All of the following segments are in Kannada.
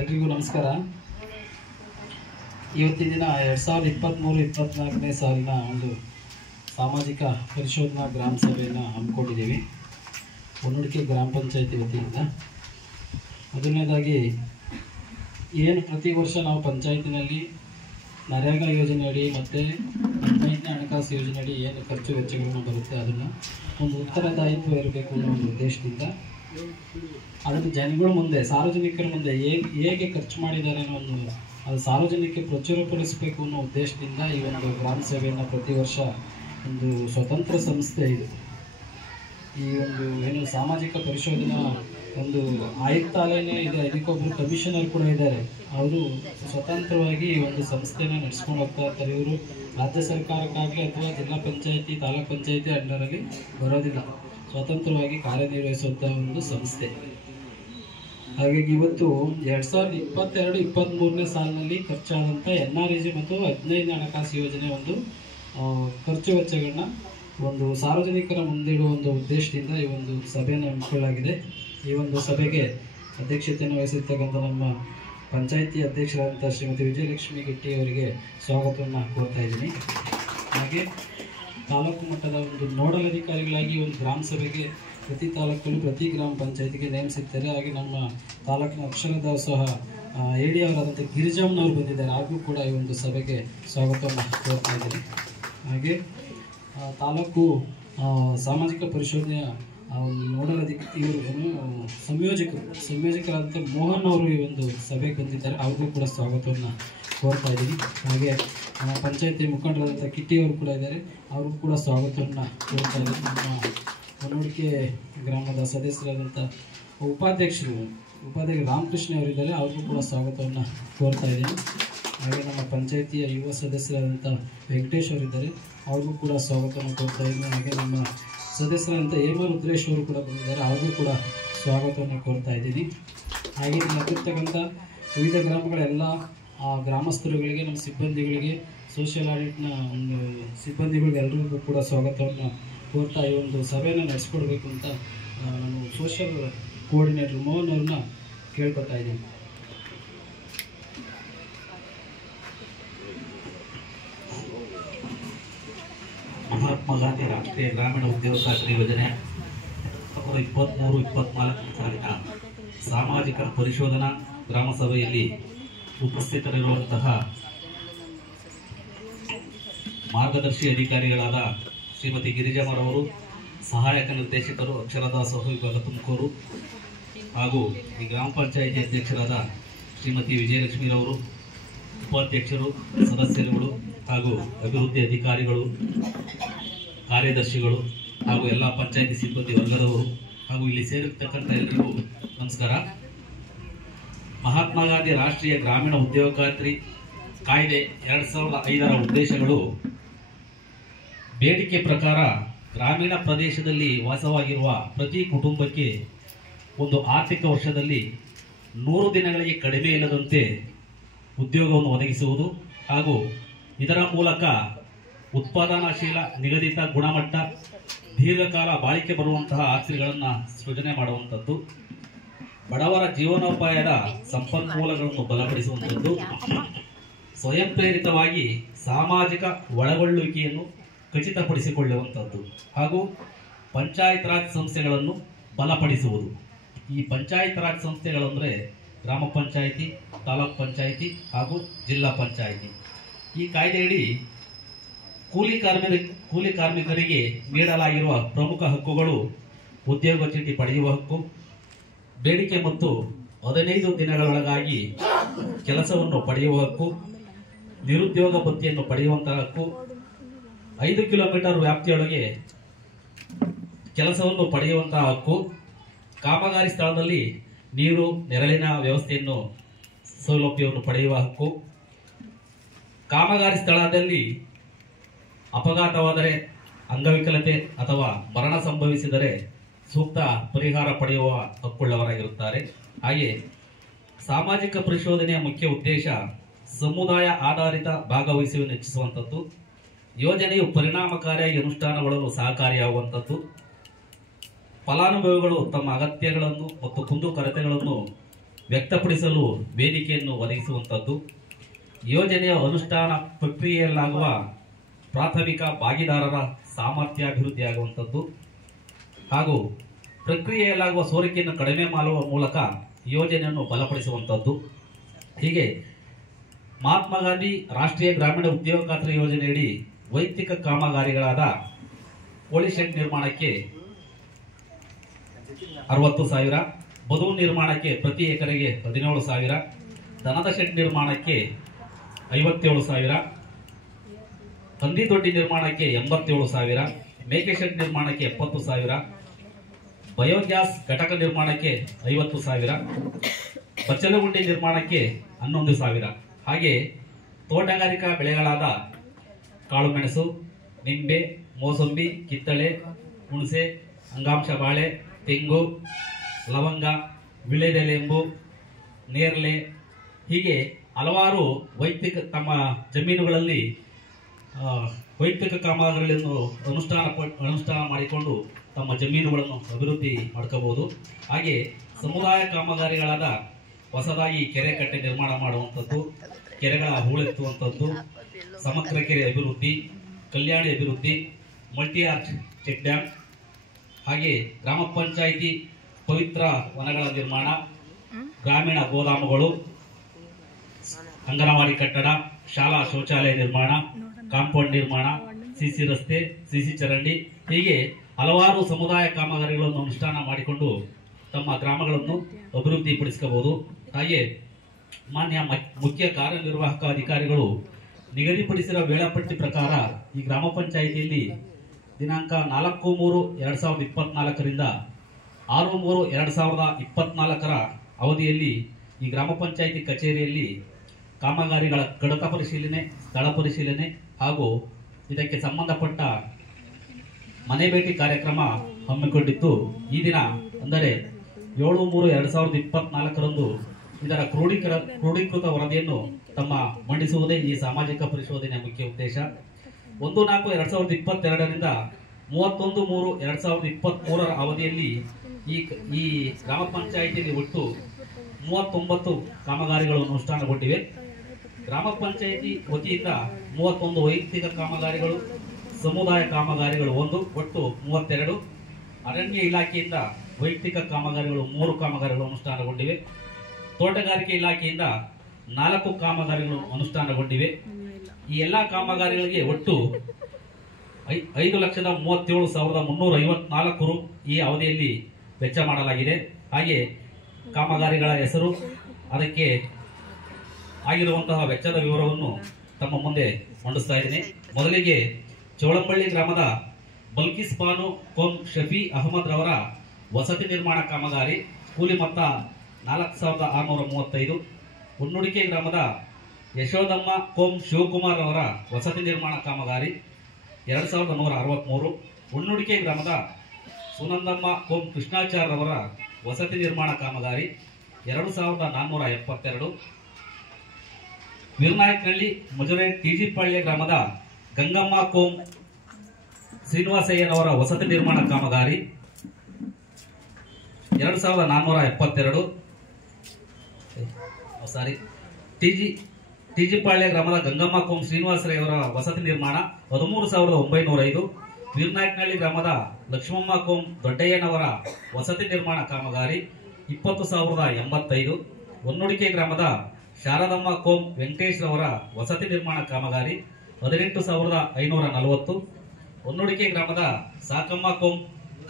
ಎಲ್ರಿಗೂ ನಮಸ್ಕಾರ. ಇವತ್ತಿನ ದಿನ 2023-24ನೇ ಸಾಲಿನ ಒಂದು ಸಾಮಾಜಿಕ ಪರಿಶೋಧನಾ ಗ್ರಾಮ ಸಭೆಯನ್ನು ಹಮ್ಮಿಕೊಂಡಿದ್ದೀವಿ ಹೊನ್ನೂಡಿಕೆ ಗ್ರಾಮ ಪಂಚಾಯತಿ ವತಿಯಿಂದ. ಮೊದಲನೇದಾಗಿ ಏನು ಪ್ರತಿ ವರ್ಷ ನಾವು ಪಂಚಾಯತಿನಲ್ಲಿ ನರೇಗಾ ಯೋಜನೆಯಡಿ ಮತ್ತು 15ನೇ ಹಣಕಾಸು ಯೋಜನೆಯಡಿ ಏನು ಖರ್ಚು ವೆಚ್ಚಗಳನ್ನು ಬರುತ್ತೆ ಅದನ್ನು ಒಂದು ಉತ್ತರದಾಯಿತ್ವ ಇರಬೇಕು ಅನ್ನೋ ಒಂದು ಉದ್ದೇಶದಿಂದ ಅದನ್ನು ಜನಗಳ ಮುಂದೆ, ಸಾರ್ವಜನಿಕರ ಮುಂದೆ ಹೇಗೆ ಖರ್ಚು ಮಾಡಿದ್ದಾರೆ ಅನ್ನೋ ಒಂದು ಅದು ಸಾರ್ವಜನಿಕರಿಗೆ ಪ್ರಚುರಪಡಿಸಬೇಕು ಅನ್ನೋ ಉದ್ದೇಶದಿಂದ ಈ ಒಂದು ಗ್ರಾಮ ಸಭೆಯನ್ನು ಪ್ರತಿ ವರ್ಷ ಒಂದು ಸ್ವತಂತ್ರ ಸಂಸ್ಥೆ ಇದು. ಈ ಒಂದು ಏನು ಸಾಮಾಜಿಕ ಪರಿಶೋಧನಾ ಒಂದು ಆಯುಕ್ತಾಲಯನೇ ಇದೆ, ಇದಕ್ಕೊಬ್ಬರು ಕಮಿಷನರ್ ಕೂಡ ಇದ್ದಾರೆ. ಅವರು ಸ್ವತಂತ್ರವಾಗಿ ಈ ಒಂದು ಸಂಸ್ಥೆನ ನಡೆಸ್ಕೊಂಡು ಹೋಗ್ತಾ ಇರ್ತಾರೆ. ಇವರು ರಾಜ್ಯ ಸರ್ಕಾರಕ್ಕಾಗಲಿ ಅಥವಾ ಜಿಲ್ಲಾ ಪಂಚಾಯತಿ, ತಾಲೂಕ್ ಪಂಚಾಯತಿ ಅಂಡರಲ್ಲಿ ಬರೋದಿಲ್ಲ, ಸ್ವತಂತ್ರವಾಗಿ ಕಾರ್ಯನಿರ್ವಹಿಸುವಂಥ ಒಂದು ಸಂಸ್ಥೆ. ಹಾಗಾಗಿ ಇವತ್ತು 2022-23ನೇ ಸಾಲಿನಲ್ಲಿ ಖರ್ಚಾದಂಥ NREG ಮತ್ತು 15ನೇ ಹಣಕಾಸು ಯೋಜನೆ ಒಂದು ಖರ್ಚು ವೆಚ್ಚಗಳನ್ನ ಒಂದು ಸಾರ್ವಜನಿಕರ ಮುಂದಿಡುವ ಒಂದು ಉದ್ದೇಶದಿಂದ ಈ ಒಂದು ಸಭೆಯನ್ನು ಹಮ್ಮಿಕೊಳ್ಳಲಾಗಿದೆ. ಈ ಒಂದು ಸಭೆಗೆ ಅಧ್ಯಕ್ಷತೆಯನ್ನು ವಹಿಸಿರ್ತಕ್ಕಂಥ ನಮ್ಮ ಪಂಚಾಯಿತಿ ಅಧ್ಯಕ್ಷರಾದಂಥ ಶ್ರೀಮತಿ ವಿಜಯಲಕ್ಷ್ಮಿ ಗಿಟ್ಟಿ ಅವರಿಗೆ ಸ್ವಾಗತವನ್ನು ಕೋರ್ತಾ ಇದ್ದೀನಿ. ಹಾಗೆ ತಾಲೂಕು ಮಟ್ಟದ ಒಂದು ನೋಡಲ್ ಅಧಿಕಾರಿಗಳಾಗಿ ಒಂದು ಗ್ರಾಮ ಸಭೆಗೆ ಪ್ರತಿ ತಾಲೂಕಲ್ಲೂ ಪ್ರತಿ ಗ್ರಾಮ ಪಂಚಾಯತಿಗೆ ನೇಮಿಸಿರ್ತಾರೆ. ಹಾಗೆ ನಮ್ಮ ತಾಲೂಕಿನ ಅಕ್ಷರ ದಾಸೋಹ AD ಅವರಾದಂಥ ಗಿರಿಜಮ್ಮನವರು ಬಂದಿದ್ದಾರೆ, ಹಾಗೂ ಕೂಡ ಈ ಒಂದು ಸಭೆಗೆ ಸ್ವಾಗತವನ್ನು ಕೋರ್ತಾ ಇದ್ದೀನಿ. ಹಾಗೆ ತಾಲೂಕು ಸಾಮಾಜಿಕ ಪರಿಶೋಧನೆಯ ನೋಡಲ್ ಇವರು ಸಂಯೋಜಕರಾದಂಥ ಮೋಹನ್ ಅವರು ಈ ಒಂದು ಸಭೆಗೆ ಬಂದಿದ್ದಾರೆ, ಅವ್ರಿಗೂ ಕೂಡ ಸ್ವಾಗತವನ್ನು ಕೋರ್ತಾ ಇದ್ದೀನಿ. ಹಾಗೆ ಪಂಚಾಯತಿ ಮುಖಂಡರಾದಂಥ ಕಿಟ್ಟಿ ಅವರು ಕೂಡ ಇದ್ದಾರೆ, ಅವ್ರಿಗೂ ಕೂಡ ಸ್ವಾಗತವನ್ನು ಕೋರ್ತಾ ಇದ್ದೀನಿ. ನಮ್ಮ ಹೊನ್ನೂಡಿಕೆ ಗ್ರಾಮದ ಸದಸ್ಯರಾದಂಥ ಉಪಾಧ್ಯಕ್ಷರು ರಾಮಕೃಷ್ಣ ಅವರಿದ್ದಾರೆ, ಅವ್ರಿಗೂ ಕೂಡ ಸ್ವಾಗತವನ್ನು ಕೋರ್ತಾ ಇದ್ದೀನಿ. ಹಾಗೆ ನಮ್ಮ ಪಂಚಾಯತಿಯ ಯುವ ಸದಸ್ಯರಾದಂಥ ವೆಂಕಟೇಶ್ ಅವರಿದ್ದಾರೆ, ಅವ್ರಿಗೂ ಕೂಡ ಸ್ವಾಗತವನ್ನು ಕೋರ್ತಾ ಇದ್ದೀನಿ. ಹಾಗೆ ನಮ್ಮ ಸದಸ್ಯರಾದಂಥ ರುದ್ರೇಶ್ ಅವರು ಕೂಡ ಬಂದಿದ್ದಾರೆ, ಅವ್ರಿಗೂ ಕೂಡ ಸ್ವಾಗತವನ್ನು ಕೋರ್ತಾ ಇದ್ದೀನಿ. ಹಾಗೆ ನಲ್ಲಿರ್ತಕ್ಕಂಥ ವಿವಿಧ ಗ್ರಾಮಗಳ ಎಲ್ಲ ಗ್ರಾಮಸ್ಥರುಗಳಿಗೆ, ನಮ್ಮ ಸಿಬ್ಬಂದಿಗಳಿಗೆ, ಸೋಷಿಯಲ್ ಆಡಿಟ್ನ ಒಂದು ಸಿಬ್ಬಂದಿಗಳಿಗೆ ಎಲ್ಲರಿಗೂ ಕೂಡ ಸ್ವಾಗತವನ್ನು ಕೋರ್ತಾ ಈ ಒಂದು ಸಭೆಯನ್ನು ನಡೆಸ್ಕೊಡ್ಬೇಕು ಅಂತ ನಾನು ಸೋಷಿಯಲ್ ಕೋಆರ್ಡಿನೇಟರ್ ಮೋಹನ್ ಅವ್ರನ್ನ ಕೇಳ್ಕೊತಾ ಇದ್ದೀನಿ. ಮಹಾತ್ಮ ಗಾಂಧಿ ರಾಷ್ಟ್ರೀಯ ಗ್ರಾಮೀಣ ಉದ್ಯೋಗ ಖಾತ್ರಿ ಯೋಜನೆ 2023-24 ಸಾಲಿನ ಸಾಮಾಜಿಕ ಪರಿಶೋಧನಾ ಗ್ರಾಮ ಸಭೆಯಲ್ಲಿ ಉಪಸ್ಥಿತರಿರುವಂತಹ ಮಾರ್ಗದರ್ಶಿ ಅಧಿಕಾರಿಗಳಾದ ಶ್ರೀಮತಿ ಗಿರಿಜಮ್ಮರವರು, ಸಹಾಯಕ ನಿರ್ದೇಶಕರು ಅಕ್ಷರ ದಾಸೋಹ ವಿಭಾಗ ತುಮಕೂರು, ಹಾಗೂ ಈ ಗ್ರಾಮ ಪಂಚಾಯಿತಿ ಅಧ್ಯಕ್ಷರಾದ ಶ್ರೀಮತಿ ವಿಜಯಲಕ್ಷ್ಮಿರವರು, ಉಪಾಧ್ಯಕ್ಷರು, ಸದಸ್ಯರುಗಳು ಹಾಗೂ ಅಭಿವೃದ್ಧಿ ಅಧಿಕಾರಿಗಳು, ಕಾರ್ಯದರ್ಶಿಗಳು ಹಾಗೂ ಎಲ್ಲ ಪಂಚಾಯಿತಿ ಸಿಬ್ಬಂದಿ ವರ್ಗದವರು ಹಾಗೂ ಇಲ್ಲಿ ಸೇರಿರ್ತಕ್ಕಂಥ ಎಲ್ಲರಿಗೂ ನಮಸ್ಕಾರ. ಮಹಾತ್ಮ ಗಾಂಧಿ ರಾಷ್ಟ್ರೀಯ ಗ್ರಾಮೀಣ ಉದ್ಯೋಗ ಖಾತ್ರಿ ಕಾಯ್ದೆ 2005ರ ಉದ್ದೇಶಗಳು ಬೇಡಿಕೆ ಪ್ರಕಾರ ಗ್ರಾಮೀಣ ಪ್ರದೇಶದಲ್ಲಿ ವಾಸವಾಗಿರುವ ಪ್ರತಿ ಕುಟುಂಬಕ್ಕೆ ಒಂದು ಆರ್ಥಿಕ ವರ್ಷದಲ್ಲಿ 100 ದಿನಗಳಿಗೆ ಕಡಿಮೆ ಇಲ್ಲದಂತೆ ಉದ್ಯೋಗವನ್ನು ಒದಗಿಸುವುದು ಹಾಗೂ ಇದರ ಮೂಲಕ ಉತ್ಪಾದನಾಶೀಲ, ನಿಗದಿತ ಗುಣಮಟ್ಟ, ದೀರ್ಘಕಾಲ ಬಾಳಿಕೆ ಬರುವಂತಹ ಆಸ್ತಿಗಳನ್ನು ಸೃಜನೆ ಮಾಡುವಂಥದ್ದು, ಬಡವರ ಜೀವನೋಪಾಯದ ಸಂಪನ್ಮೂಲಗಳನ್ನು ಬಲಪಡಿಸುವಂಥದ್ದು, ಸ್ವಯಂ ಪ್ರೇರಿತವಾಗಿ ಸಾಮಾಜಿಕ ಒಳಗೊಳ್ಳುವಿಕೆಯನ್ನು ಖಚಿತಪಡಿಸಿಕೊಳ್ಳುವಂಥದ್ದು ಹಾಗೂ ಪಂಚಾಯತ್ ರಾಜ್ ಸಂಸ್ಥೆಗಳನ್ನು ಬಲಪಡಿಸುವುದು. ಈ ಪಂಚಾಯತ್ ರಾಜ್ ಸಂಸ್ಥೆಗಳಂದರೆ ಗ್ರಾಮ ಪಂಚಾಯಿತಿ, ತಾಲೂಕ್ ಪಂಚಾಯಿತಿ ಹಾಗೂ ಜಿಲ್ಲಾ ಪಂಚಾಯಿತಿ. ಈ ಕಾಯ್ದೆಯಡಿ ಕೂಲಿ ಕಾರ್ಮಿಕರಿಗೆ ನೀಡಲಾಗಿರುವ ಪ್ರಮುಖ ಹಕ್ಕುಗಳು ಉದ್ಯೋಗ ಚೀಟಿ ಪಡೆಯುವ ಹಕ್ಕು, ಬೇಡಿಕೆ ಮತ್ತು 15 ದಿನಗಳೊಳಗಾಗಿ ಕೆಲಸವನ್ನು ಪಡೆಯುವ ಹಕ್ಕು, ನಿರುದ್ಯೋಗ ಭತ್ಯೆಯನ್ನು ಪಡೆಯುವಂತಹ ಹಕ್ಕು, 5 ಕಿಲೋಮೀಟರ್ ವ್ಯಾಪ್ತಿಯೊಳಗೆ ಕೆಲಸವನ್ನು ಪಡೆಯುವಂತಹ ಹಕ್ಕು, ಕಾಮಗಾರಿ ಸ್ಥಳದಲ್ಲಿ ನೀರು, ನೆರಳಿನ ವ್ಯವಸ್ಥೆಯನ್ನು ಸೌಲಭ್ಯವನ್ನು ಪಡೆಯುವ ಹಕ್ಕು, ಕಾಮಗಾರಿ ಸ್ಥಳದಲ್ಲಿ ಅಪಘಾತವಾದರೆ, ಅಂಗವಿಕಲತೆ ಅಥವಾ ಮರಣ ಸಂಭವಿಸಿದರೆ ಸೂಕ್ತ ಪರಿಹಾರ ಪಡೆಯುವ ಹಕ್ಕುಳ್ಳವರಾಗಿರುತ್ತಾರೆ. ಹಾಗೆ ಸಾಮಾಜಿಕ ಪರಿಶೋಧನೆಯ ಮುಖ್ಯ ಉದ್ದೇಶ ಸಮುದಾಯ ಆಧಾರಿತ ಭಾಗವಹಿಸುವಿಕೆಯನ್ನು ಹೆಚ್ಚಿಸುವಂಥದ್ದು, ಯೋಜನೆಯು ಪರಿಣಾಮಕಾರಿಯಾಗಿ ಅನುಷ್ಠಾನಗೊಳ್ಳಲು ಸಹಕಾರಿಯಾಗುವಂಥದ್ದು, ಫಲಾನುಭವಿಗಳು ತಮ್ಮ ಅಗತ್ಯಗಳನ್ನು ಮತ್ತು ಕುಂದುಕೊರತೆಗಳನ್ನು ವ್ಯಕ್ತಪಡಿಸಲು ವೇದಿಕೆಯನ್ನು ಒದಗಿಸುವಂಥದ್ದು, ಯೋಜನೆಯ ಅನುಷ್ಠಾನ ಪ್ರಕ್ರಿಯೆಯಲ್ಲಾಗುವ ಪ್ರಾಥಮಿಕ ಭಾಗಿದಾರರ ಸಾಮರ್ಥ್ಯಾಭಿವೃದ್ಧಿಯಾಗುವಂಥದ್ದು ಹಾಗೂ ಪ್ರಕ್ರಿಯೆಯಲ್ಲಾಗುವ ಸೋರಿಕೆಯನ್ನು ಕಡಿಮೆ ಮಾಡುವ ಮೂಲಕ ಯೋಜನೆಯನ್ನು ಬಲಪಡಿಸುವಂಥದ್ದು. ಹೀಗೆ ಮಹಾತ್ಮ ಗಾಂಧಿ ರಾಷ್ಟ್ರೀಯ ಗ್ರಾಮೀಣ ಉದ್ಯೋಗ ಖಾತ್ರಿ ಯೋಜನೆಯಡಿ ವೈಯಕ್ತಿಕ ಕಾಮಗಾರಿಗಳಾದ ಕೋಳಿ ಶೆಡ್ ನಿರ್ಮಾಣಕ್ಕೆ 60,000, ಬದು ನಿರ್ಮಾಣಕ್ಕೆ ಪ್ರತಿ ಎಕರೆಗೆ 17,000, ದನದ ಶೆಡ್ ನಿರ್ಮಾಣಕ್ಕೆ 57,000, ಹಂದಿ ದೊಡ್ಡಿ ನಿರ್ಮಾಣಕ್ಕೆ 87,000, ಮೇಕೆ ಶೆಡ್ ನಿರ್ಮಾಣಕ್ಕೆ 70,000, ಬಯೋಗ್ಯಾಸ್ ಘಟಕ ನಿರ್ಮಾಣಕ್ಕೆ 50,000, ಬಚ್ಚಲಗುಂಡಿ ನಿರ್ಮಾಣಕ್ಕೆ 11,000. ಹಾಗೆ ತೋಟಗಾರಿಕಾ ಬೆಳೆಗಳಾದ ಕಾಳುಮೆಣಸು, ನಿಂಬೆ, ಮೋಸಂಬಿ, ಕಿತ್ತಳೆ, ಹುಣಸೆ, ಅಂಗಾಂಶ ಬಾಳೆ, ತೆಂಗು, ಲವಂಗ, ವಿಳೆದೆಲೆಂಬು, ನೇರಳೆ ಹೀಗೆ ಹಲವಾರು ವೈಯಕ್ತಿಕ ತಮ್ಮ ಜಮೀನುಗಳಲ್ಲಿ ವೈಯಕ್ತಿಕ ಕಾಮಗಾರಿಗಳನ್ನು ಅನುಷ್ಠಾನ ಮಾಡಿಕೊಂಡು ತಮ್ಮ ಜಮೀನುಗಳನ್ನು ಅಭಿವೃದ್ಧಿ ಮಾಡ್ಕೋಬಹುದು. ಹಾಗೆ ಸಮುದಾಯ ಕಾಮಗಾರಿಗಳಾದ ಹೊಸದಾಗಿ ಕೆರೆ ಕಟ್ಟೆ ನಿರ್ಮಾಣ ಮಾಡುವಂಥದ್ದು, ಕೆರೆಗಳ ಹೂಳೆತ್ತುವಂಥದ್ದು, ಸಮಗ್ರ ಕೆರೆ ಅಭಿವೃದ್ಧಿ, ಕಲ್ಯಾಣಿ ಅಭಿವೃದ್ಧಿ, ಮಲ್ಟಿ ಆರ್ಚ್ ಚೆಕ್ ಡ್ಯಾಮ್, ಹಾಗೆ ಗ್ರಾಮ ಪಂಚಾಯಿತಿ ಪವಿತ್ರ ವನಗಳ ನಿರ್ಮಾಣ, ಗ್ರಾಮೀಣ ಗೋದಾಮುಗಳು, ಅಂಗನವಾಡಿ ಕಟ್ಟಡ, ಶಾಲಾ ಶೌಚಾಲಯ ನಿರ್ಮಾಣ, ಕಾಂಪೌಂಡ್ ನಿರ್ಮಾಣ, ಸಿಸಿ ರಸ್ತೆ, ಸಿಸಿ ಚರಂಡಿ ಹೀಗೆ ಹಲವಾರು ಸಮುದಾಯ ಕಾಮಗಾರಿಗಳನ್ನು ಅನುಷ್ಠಾನ ಮಾಡಿಕೊಂಡು ತಮ್ಮ ಗ್ರಾಮಗಳನ್ನು ಅಭಿವೃದ್ಧಿಪಡಿಸಬಹುದು. ಹಾಗೆ ಮಾನ್ಯ ಮುಖ್ಯ ಕಾರ್ಯನಿರ್ವಾಹಕ ಅಧಿಕಾರಿಗಳು ನಿಗದಿಪಡಿಸಿರುವ ವೇಳಾಪಟ್ಟಿ ಪ್ರಕಾರ ಈ ಗ್ರಾಮ ಪಂಚಾಯಿತಿಯಲ್ಲಿ ದಿನಾಂಕ 4/3/2024ರಿಂದ 6/3/2024 ಅವಧಿಯಲ್ಲಿ ಈ ಗ್ರಾಮ ಪಂಚಾಯಿತಿ ಕಚೇರಿಯಲ್ಲಿ ಕಾಮಗಾರಿಗಳ ಕಡತ ಪರಿಶೀಲನೆ, ಸ್ಥಳ ಪರಿಶೀಲನೆ ಹಾಗೂ ಇದಕ್ಕೆ ಸಂಬಂಧಪಟ್ಟ ಮನೆ ಭೇಟಿ ಕಾರ್ಯಕ್ರಮ ಹಮ್ಮಿಕೊಂಡಿದ್ದು, ಈ ದಿನ ಅಂದರೆ 7/3/2024ರಂದು ಇದರ ಕ್ರೋಢೀಕೃತ ವರದಿಯನ್ನು ತಮ್ಮ ಮಂಡಿಸುವುದೇ ಈ ಸಾಮಾಜಿಕ ಪರಿಶೋಧನೆಯ ಮುಖ್ಯ ಉದ್ದೇಶ. 1/4/2022ರಿಂದ 31/3/2023 ಅವಧಿಯಲ್ಲಿ ಈ ಗ್ರಾಮ ಪಂಚಾಯಿತಿಯಲ್ಲಿ ಒಟ್ಟು 39 ಕಾಮಗಾರಿಗಳು ಅನುಷ್ಠಾನಗೊಂಡಿವೆ. ಗ್ರಾಮ ಪಂಚಾಯಿತಿ ವತಿಯಿಂದ 31 ವೈಯಕ್ತಿಕ ಕಾಮಗಾರಿಗಳು, ಸಮುದಾಯ ಕಾಮಗಾರಿಗಳು 1, ಒಟ್ಟು 32. ಅರಣ್ಯ ಇಲಾಖೆಯಿಂದ ವೈಯಕ್ತಿಕ ಕಾಮಗಾರಿಗಳು 3 ಕಾಮಗಾರಿಗಳು ಅನುಷ್ಠಾನಗೊಂಡಿವೆ. ತೋಟಗಾರಿಕೆ ಇಲಾಖೆಯಿಂದ 4 ಕಾಮಗಾರಿಗಳು ಅನುಷ್ಠಾನಗೊಂಡಿವೆ. ಈ ಎಲ್ಲಾ ಕಾಮಗಾರಿಗಳಿಗೆ ಒಟ್ಟು 5,37,354 ರು ಈ ಅವಧಿಯಲ್ಲಿ ವೆಚ್ಚ ಮಾಡಲಾಗಿದೆ. ಹಾಗೆ ಕಾಮಗಾರಿಗಳ ಹೆಸರು, ಅದಕ್ಕೆ ಆಗಿರುವಂತಹ ವೆಚ್ಚದ ವಿವರವನ್ನು ತಮ್ಮ ಮುಂದೆ ಮಂಡಿಸ್ತಾ ಇದ್ದೀನಿ. ಮೊದಲಿಗೆ ಚೌಳಂಬಳ್ಳಿ ಗ್ರಾಮದ ಬಲ್ಕಿಸ್ ಬಾನು ಕೋಂ ಶಫಿ ಅಹಮದ್ ರವರ ವಸತಿ ನಿರ್ಮಾಣ ಕಾಮಗಾರಿ, ಕೂಲಿ ಮೊತ್ತ 4,635. ಹುಣ್ಣುಡಿಕೆ ಗ್ರಾಮದ ಯಶೋದಮ್ಮ ಕೋಂ ಶಿವಕುಮಾರ್ ಅವರ ವಸತಿ ನಿರ್ಮಾಣ ಕಾಮಗಾರಿ 2,163. ಹುಣ್ಣುಡಿಕೆ ಗ್ರಾಮದ ಸುನಂದಮ್ಮ ಕೋಂ ಕೃಷ್ಣಾಚಾರ್ ಅವರ ವಸತಿ ನಿರ್ಮಾಣ ಕಾಮಗಾರಿ 2,472. ವೀರನಾಯಕನಹಳ್ಳಿ ಮುಜರೆ ಟಿಜಿಪಾಳ್ಯ ಗ್ರಾಮದ ಗಂಗಮ್ಮ ಕೋಂ ಶ್ರೀನಿವಾಸಯ್ಯನವರ ವಸತಿ ನಿರ್ಮಾಣ ಕಾಮಗಾರಿ 2,472. ಟಿಜಿಪಾಳ್ಯ ಗ್ರಾಮದ ಗಂಗಮ್ಮ ಕೋಂ ಶ್ರೀನಿವಾಸರಯ್ಯವರ ವಸತಿ ನಿರ್ಮಾಣ 13,905. ವೀರನಾಯಕನಹಳ್ಳಿ ಗ್ರಾಮದ ಲಕ್ಷ್ಮಮ್ಮ ಕೋಂ ದೊಡ್ಡಯ್ಯನವರ ವಸತಿ ನಿರ್ಮಾಣ ಕಾಮಗಾರಿ 20,085. ಹೊನ್ನುಡಿಕೆ ಗ್ರಾಮದ ಶಾರದಮ್ಮ ಕೋಂ ವೆಂಕಟೇಶ್ ರವರ ವಸತಿ ನಿರ್ಮಾಣ ಕಾಮಗಾರಿ 18,540. ಹೊನ್ನುಡಿಕೆ ಗ್ರಾಮದ ಸಾಕಮ್ಮ ಕೋಂ